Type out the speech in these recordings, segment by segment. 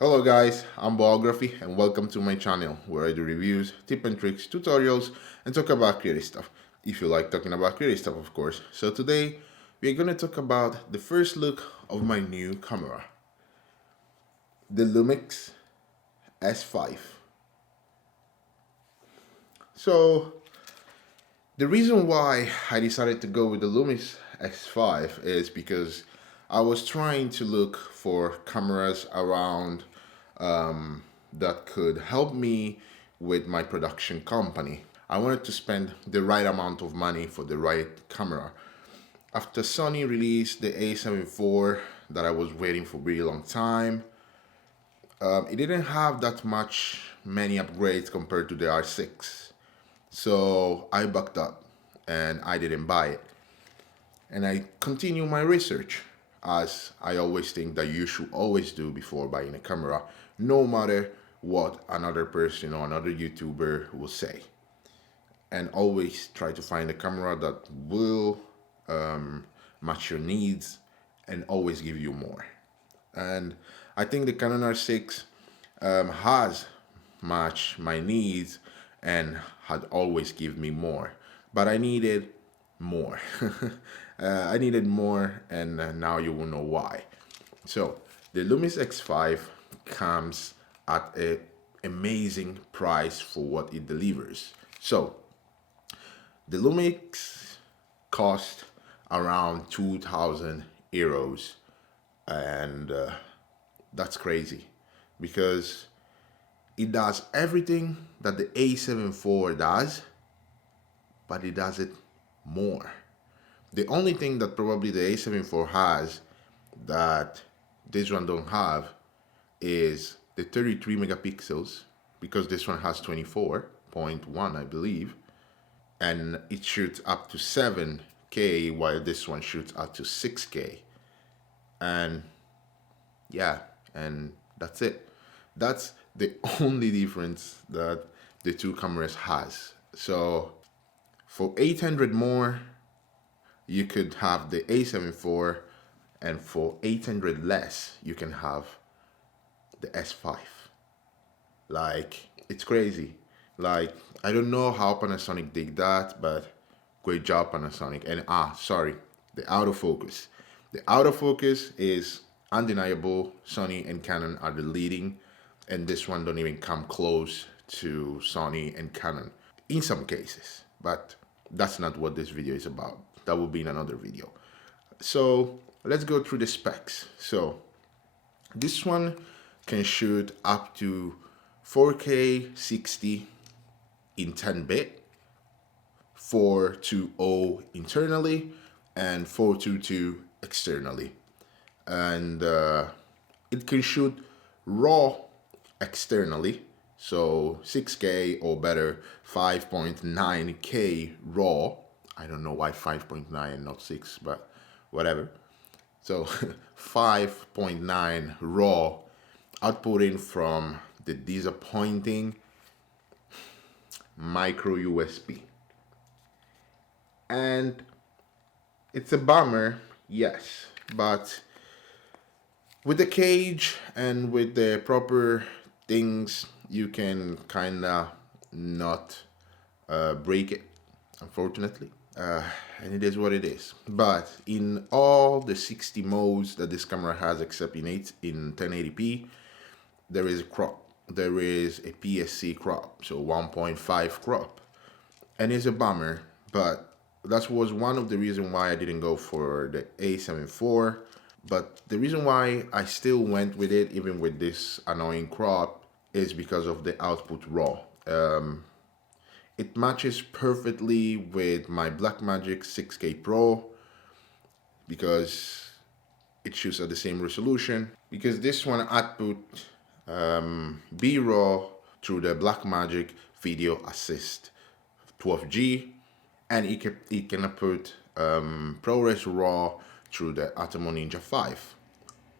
Hello guys, I'm Biography and welcome to my channel where I do reviews, tip and tricks, tutorials and talk about creative stuff. If you like talking about creative stuff, of course. So today we're going to talk about the first look of my new camera, the Lumix S5. So the reason why I decided to go with the Lumix S5 is because I was trying to look for cameras around that could help me with my production company. I wanted to spend the right amount of money for the right camera. After Sony released the A7IV that I was waiting for a really long time, it didn't have that many upgrades compared to the R6. So I bucked up and I didn't buy it. And I continue my research, as I always think that you should always do before buying a camera, no matter what another person or another YouTuber will say. And always try to find a camera that will match your needs and always give you more. And I think the Canon R6 has matched my needs and had always given me more. But I needed more. I needed more, and now you will know why. So the Lumix X5 comes at an amazing price for what it delivers. So the Lumix cost around 2,000 euros, and that's crazy because it does everything that the A7IV does, but it does it more. The only thing that probably the A7IV has that this one don't have is the 33 megapixels, because this one has 24.1, I believe, and it shoots up to 7K while this one shoots up to 6K. And yeah, and that's it. That's the only difference that the two cameras has. So for 800 more, you could have the A7IV, and for 800 less, you can have the S5. Like, it's crazy. Like, I don't know how Panasonic did that, but great job, Panasonic. And sorry, the autofocus. The autofocus is undeniable. Sony and Canon are the leading, and this one don't even come close to Sony and Canon in some cases. But that's not what this video is about. That will be in another video. So let's go through the specs. So this one can shoot up to 4K 60 in 10-bit, 420 internally, and 422 externally. And it can shoot RAW externally, so 6K or better, 5.9K RAW. I don't know why 5.9 and not 6, but whatever. So 5.9 RAW outputting from the disappointing micro USB. And it's a bummer, yes, but with the cage and with the proper things, you can kinda not break it, unfortunately. And it is what it is. But in all the 60 modes that this camera has, except in 1080p, there is a crop. There is a PSC crop, so 1.5 crop. And it's a bummer, but that was one of the reasons why I didn't go for the A7IV. But the reason why I still went with it, even with this annoying crop, is because of the output RAW. It matches perfectly with my Blackmagic 6K Pro because it shoots at the same resolution. Because this one output B-RAW through the Blackmagic Video Assist 12G, and it can output ProRes RAW through the Atomos Ninja 5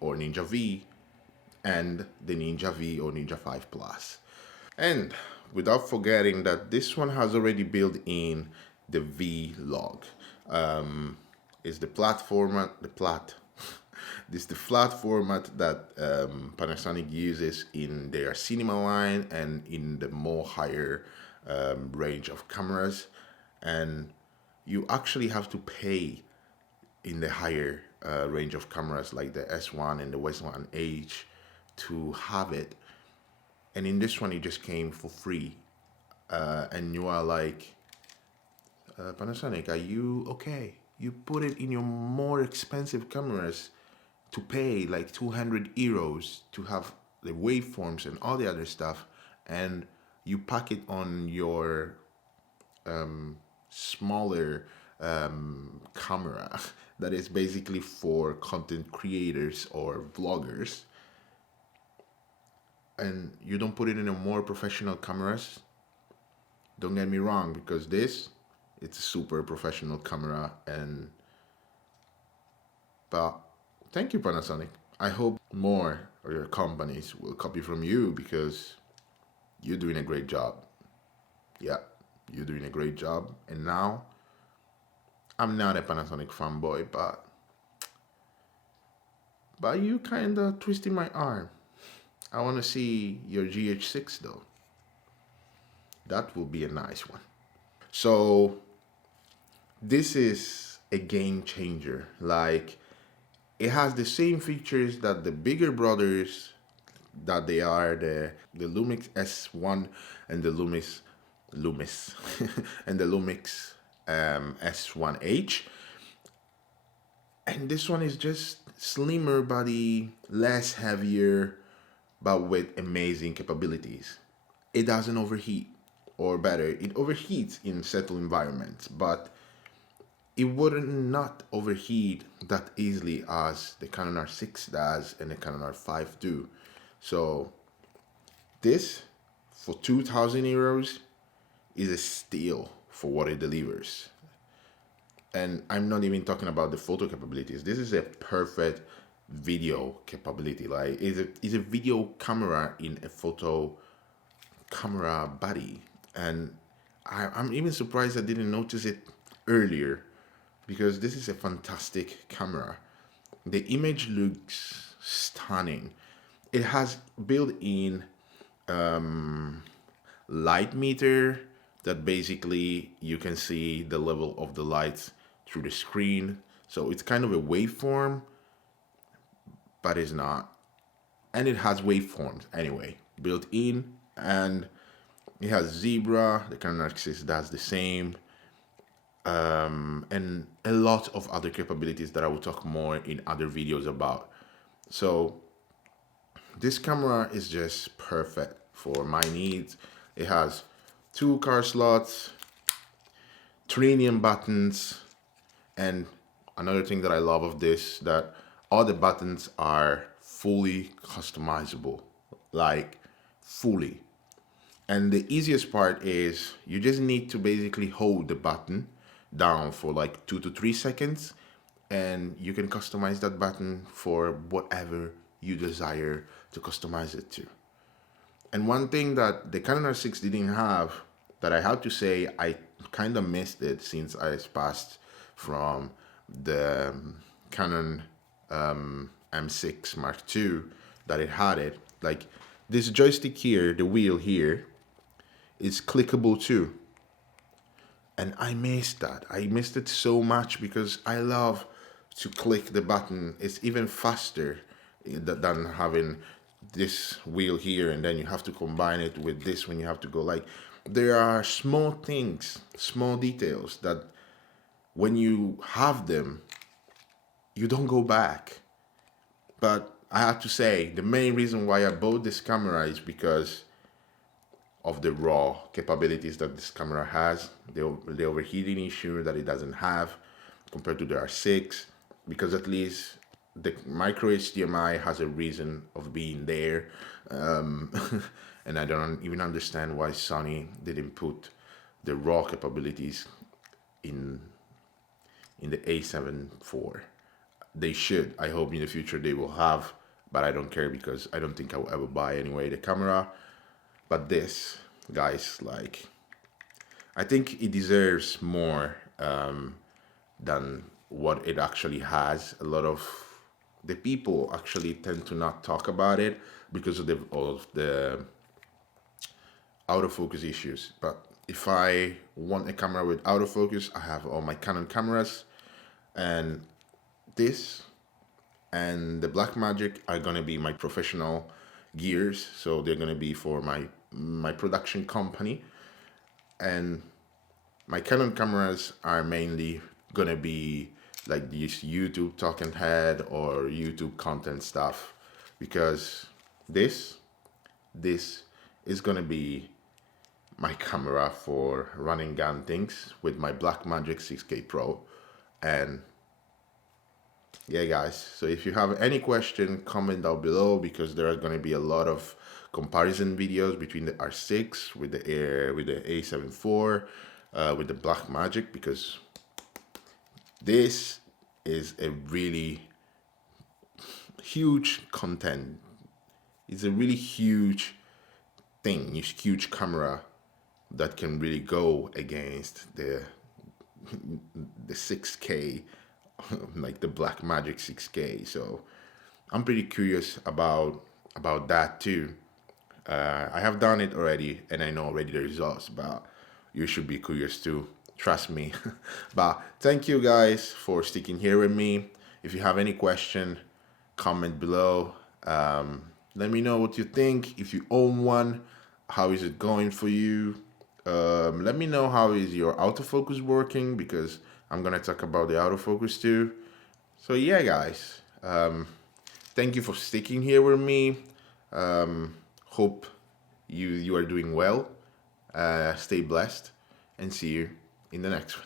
or Ninja V and the Ninja V or Ninja 5 Plus. And without forgetting that this one has already built in the V-Log. Is the platform, This is the flat format that Panasonic uses in their cinema line and in the more higher range of cameras. And you actually have to pay in the higher range of cameras like the S1 and the S1H to have it. And in this one, it just came for free. And you are like, Panasonic, are you okay? You put it in your more expensive cameras to pay like 200 euros to have the waveforms and all the other stuff, and you pack it on your smaller camera that is basically for content creators or vloggers, and you don't put it in a more professional cameras. Don't get me wrong, because it's a super professional camera, but thank you, Panasonic. I hope more of your companies will copy from you, because you're doing a great job. Yeah, you're doing a great job. And now, I'm not a Panasonic fanboy, but you kind of twisting my arm. I want to see your GH6 though. That will be a nice one. So this is a game changer. Like, it has the same features that the bigger brothers, that they are the Lumix S1 and the Lumix and the Lumix S1H. And this one is just slimmer body, less heavier, but with amazing capabilities. It doesn't overheat, or better, it overheats in settled environments, but it wouldn't not overheat that easily as the Canon R6 does and the Canon R5 do. So this, for 2,000 euros, is a steal for what it delivers. And I'm not even talking about the photo capabilities. This is a perfect video capability. Like, it's a video camera in a photo camera body. And I'm even surprised I didn't notice it earlier, because this is a fantastic camera. The image looks stunning. It has built-in light meter that basically you can see the level of the lights through the screen. So it's kind of a waveform, but it's not. And it has waveforms anyway, built in, and it has zebra. The Canon R6 does the same. And a lot of other capabilities that I will talk more in other videos about. So this camera is just perfect for my needs. It has 2 card slots, Trinium buttons, and another thing that I love of this, that all the buttons are fully customizable, like fully. And the easiest part is you just need to basically hold the button down for like 2 to 3 seconds, and you can customize that button for whatever you desire to customize it to. And one thing that the Canon R6 didn't have, that I have to say I kind of missed it since I passed from the Canon M6 Mark II, that it had it. Like, this joystick here, the wheel here, is clickable too. And I missed that. I missed it so much, because I love to click the button. It's even faster than having this wheel here, and then you have to combine it with this when you have to go. Like, there are small things, small details that when you have them, you don't go back. But I have to say, the main reason why I bought this camera is because of the raw capabilities that this camera has, the overheating issue that it doesn't have compared to the R6, because at least the micro HDMI has a reason of being there. And I don't even understand why Sony didn't put the raw capabilities in the A7IV. They should. I hope in the future they will have, but I don't care, because I don't think I will ever buy anyway the camera. But this, guys, like, I think it deserves more than what it actually has. A lot of the people actually tend to not talk about it because of the autofocus issues. But if I want a camera with autofocus, I have all my Canon cameras, and this and the Blackmagic are gonna be my professional gears. So they're gonna be for my production company, and my Canon cameras are mainly gonna be like these YouTube talking head or YouTube content stuff, because this is gonna be my camera for running gun things with my Blackmagic 6K Pro. And yeah guys, so if you have any question, comment down below, because there are going to be a lot of comparison videos between the R6 with the A7IV with the Blackmagic, because this is a really huge content. It's a really huge thing, huge camera that can really go against the 6K, like the Blackmagic 6K. So I'm pretty curious about that too. I have done it already and I know already the results, but you should be curious too, trust me. But thank you guys for sticking here with me. If you have any question, comment below. Let me know what you think. If you own one, how is it going for you? Let me know how is your autofocus working, because I'm gonna talk about the autofocus too. So yeah guys, thank you for sticking here with me. Hope you are doing well. Stay blessed, and see you in the next one.